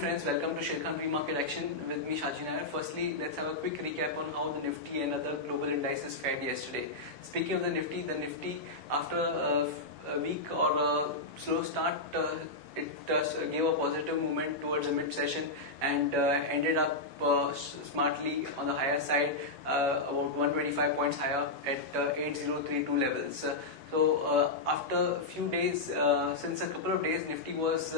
friends, welcome to Sharekhan pre-market action with me Shaji Nair. Firstly, let's have a quick recap on how the Nifty and other global indices fared yesterday. Speaking of the Nifty after a week or a slow start, it gave a positive movement towards the mid-session and ended up smartly on the higher side, about 125 points higher at 8032 levels. So after a few days, since a couple of days, Nifty was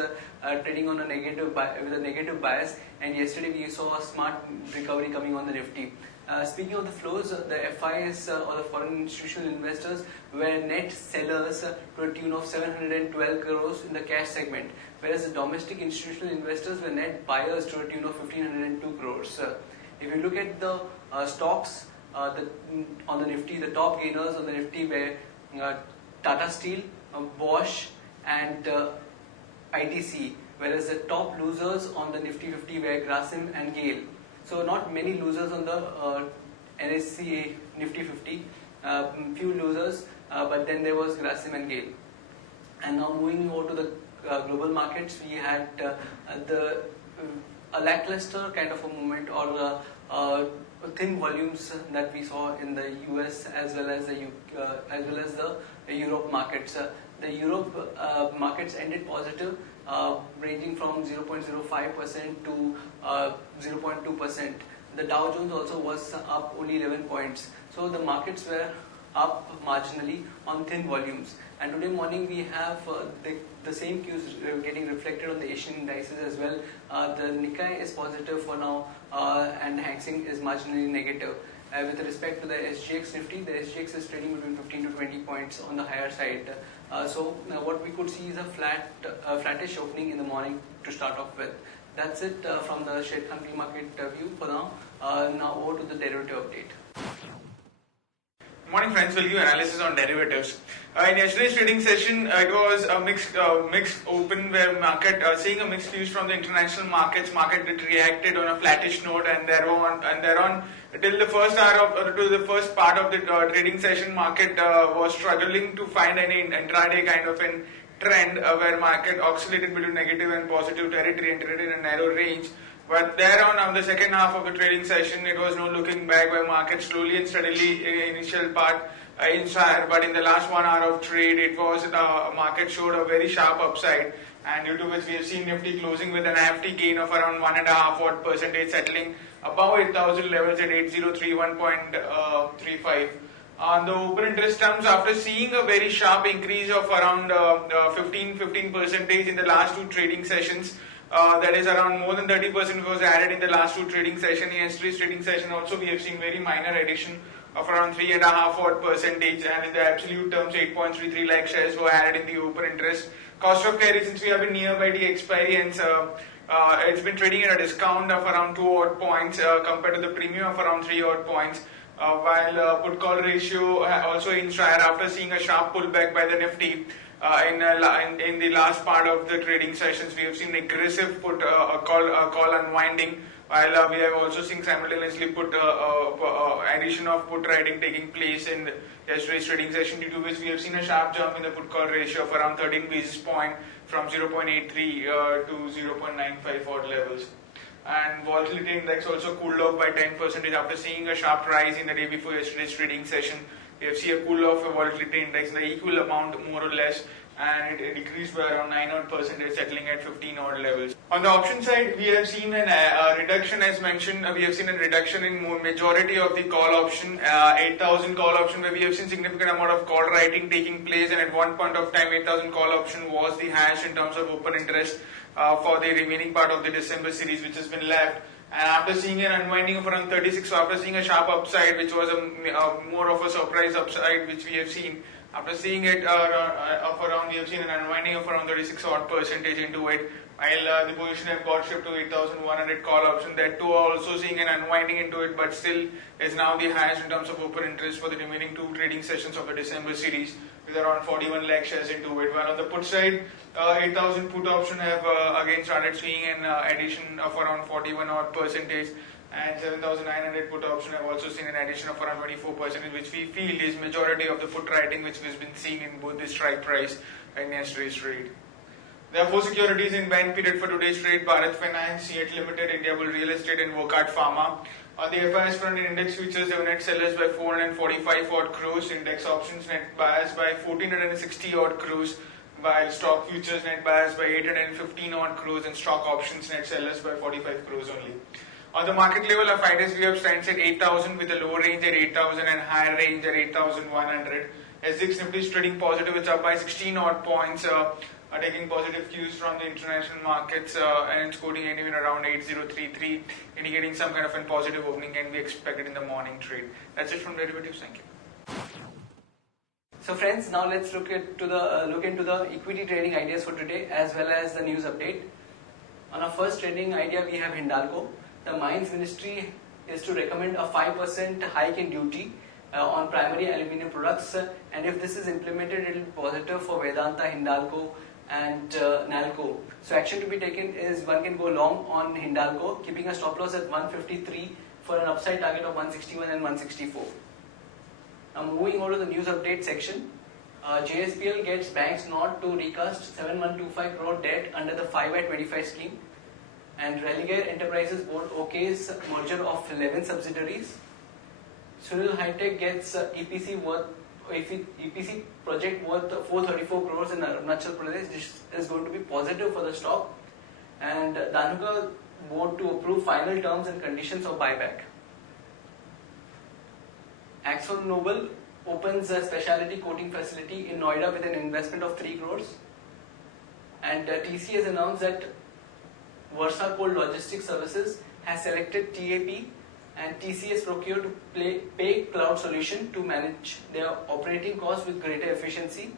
trading on a with a negative bias, and yesterday we saw a smart recovery coming on the Nifty. Speaking of the flows, the FIs or the foreign institutional investors were net sellers to a tune of 712 crores in the cash segment, whereas the domestic institutional investors were net buyers to a tune of 1502 crores. If you look at the stocks on the Nifty, the top gainers on the Nifty were Tata Steel, Bosch and ITC, whereas the top losers on the Nifty 50 were Grasim and Gale. So not many losers on the NSE Nifty 50, few losers, but then there was Grasim and Gale. And now moving over to the global markets, we had a lackluster kind of a movement or thin volumes that we saw in the US as well as the Europe markets. The Europe markets ended positive, ranging from 0.05% to 0.2%. The Dow Jones also was up only 11 points. So the markets were up marginally on thin volumes. And today morning we have the same cues getting reflected on the Asian indices as well. The Nikkei is positive for now, and Hang Seng is marginally negative. With respect to the SGX Nifty, the SGX is trading between 15 to 20 points on the higher side. So what we could see is a flattish opening in the morning to start off with. That's it from the Sharekhan pre-market view for now. Now over to the derivative update. Morning friends, we'll give analysis on derivatives. In yesterday's trading session, it was a mixed open where market seeing a mixed views from the international markets. Market reacted on a flattish note, and thereon till the first part of the trading session, market was struggling to find any intraday kind of a trend where market oscillated between negative and positive territory and traded in a narrow range. But thereon, on the second half of the trading session, it was no looking back, where market slowly and steadily initial part inched higher. But in the last 1 hour of trade, it was market showed a very sharp upside, and due to which we have seen Nifty closing with an FT gain of around 1.5%, settling above 8,000 levels at 8031.35. On the open interest terms, after seeing a very sharp increase of around 15% in the last two trading sessions, that is around more than 30% was added in the last two trading sessions. In yesterday's trading session also we have seen very minor addition of around 3.5%, and in the absolute terms 8.33 lakh shares were added in the open interest. Cost of carry, since we have been nearby the expiry, and it's been trading at a discount of around 2 odd points compared to the premium of around 3 odd points. While put call ratio also inched higher after seeing a sharp pullback by the Nifty. In the last part of the trading sessions, we have seen aggressive put call unwinding, while we have also seen simultaneously put addition of put writing taking place in yesterday's trading session, due to which we have seen a sharp jump in the put call ratio of around 13 basis point from 0.83 to 0.95 odd levels. And volatility index also cooled off by 10% after seeing a sharp rise in the day before yesterday's trading session. We have seen a cool off of volatility index in the equal amount more or less, and it decreased by around 9% settling at 15 odd levels. On the option side, we have seen a reduction, as mentioned. We have seen a reduction in majority of the call option, 8,000 call option, where we have seen significant amount of call writing taking place, and at one point of time 8,000 call option was the hash in terms of open interest for the remaining part of the December series which has been left. And after seeing an unwinding of around 36, so after seeing a sharp upside, which was more of a surprise upside, which we have seen, after seeing it we have seen an unwinding of around 36 odd percentage into it, while the position have got shipped to 8,100 call option. That too also seeing an unwinding into it, but still is now the highest in terms of open interest for the remaining two trading sessions of the December series, with around 41 lakh shares into it. While on the put side, 8,000 put option have again started seeing an addition of around 41 odd percentage, and 7,900 put option have also seen an addition of around 24%, which we feel is majority of the put writing which has been seen in both the strike price and yesterday's trade. There are 4 securities in buying period for today's trade: Bharat Finance, CET Limited, Indiabulls Real Estate and Wockhardt Pharma. On the FIS front, in index futures, they were net sellers by 445 odd crores, index options net buyers by 1460 odd crores, while stock futures net buyers by 815 odd crores and stock options net sellers by 45 crores only. On the market level, our 5 days VWAP stands at 8,000 with a lower range at 8,000 and higher range at 8,100. SGX Nifty is trading positive, it's up by 16 odd points, taking positive cues from the international markets and it's quoting anywhere around 8033, indicating some kind of a positive opening can be expected in the morning trade. That's it from derivatives. Thank you. So friends, now let's look into the equity trading ideas for today as well as the news update. On our first trading idea, we have Hindalco. The Mines Ministry is to recommend a 5% hike in duty on primary aluminium products, and if this is implemented, it will be positive for Vedanta, Hindalco and Nalco. So action to be taken is one can go long on Hindalco, keeping a stop loss at 153 for an upside target of 161 and 164. Now moving on to the news update section, JSPL gets banks not to recast 7125 crore debt under the 5x25 scheme, and Religare Enterprises Board okays merger of 11 subsidiaries. Sunil High-Tech gets EPC project worth 434 crores in Arunachal Pradesh. This is going to be positive for the stock. And Dhanuka board to approve final terms and conditions of buyback. Axon Nobel opens a specialty coating facility in Noida with an investment of 3 crores. And TCS announced that Versa Cold Logistics Services has selected TAP and TCS procured to pay cloud solution to manage their operating costs with greater efficiency.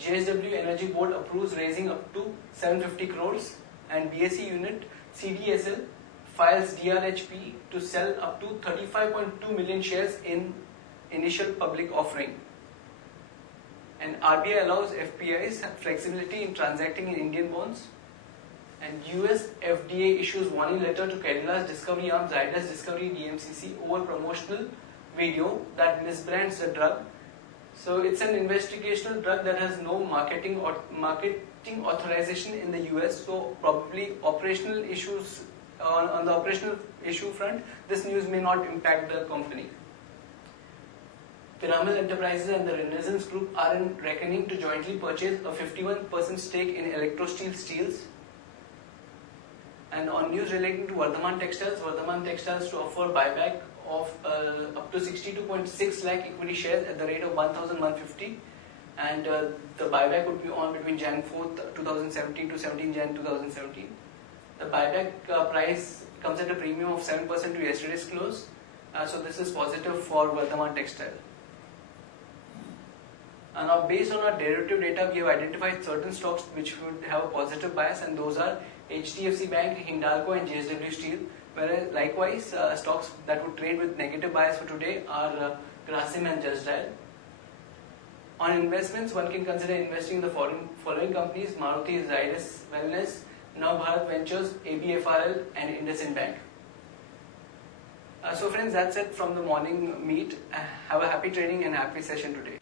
JSW Energy Board approves raising up to 750 crores and BSE unit CDSL files DRHP to sell up to 35.2 million shares in initial public offering. And RBI allows FPIs flexibility in transacting in Indian bonds. And US FDA issues warning letter to Kerala's discovery arm Zydus Discovery DMCC over promotional video that misbrands the drug. So it's an investigational drug that has no marketing authorization in the US. So probably operational issues on the operational issue front, this news may not impact the company. Piramal Enterprises and the Renaissance Group are in reckoning to jointly purchase a 51% stake in Electrosteel Steels. And on news relating to Vardhaman Textiles to offer buyback of up to 62.6 lakh equity shares at the rate of 1,150, and the buyback would be on between Jan 4th 2017 to 17 Jan 2017. The buyback price comes at a premium of 7% to yesterday's close, so this is positive for Vardhaman Textile. And now based on our derivative data, we have identified certain stocks which would have a positive bias, and those are HDFC Bank, Hindalco and JSW Steel, whereas likewise stocks that would trade with negative bias for today are Grasim and Just Dial. On investments, one can consider investing in the following companies: Maruti, Zydus Wellness, Now Bharat Ventures, ABFRL and IndusInd Bank. So friends, that's it from the morning meet. Have a happy trading and happy session today.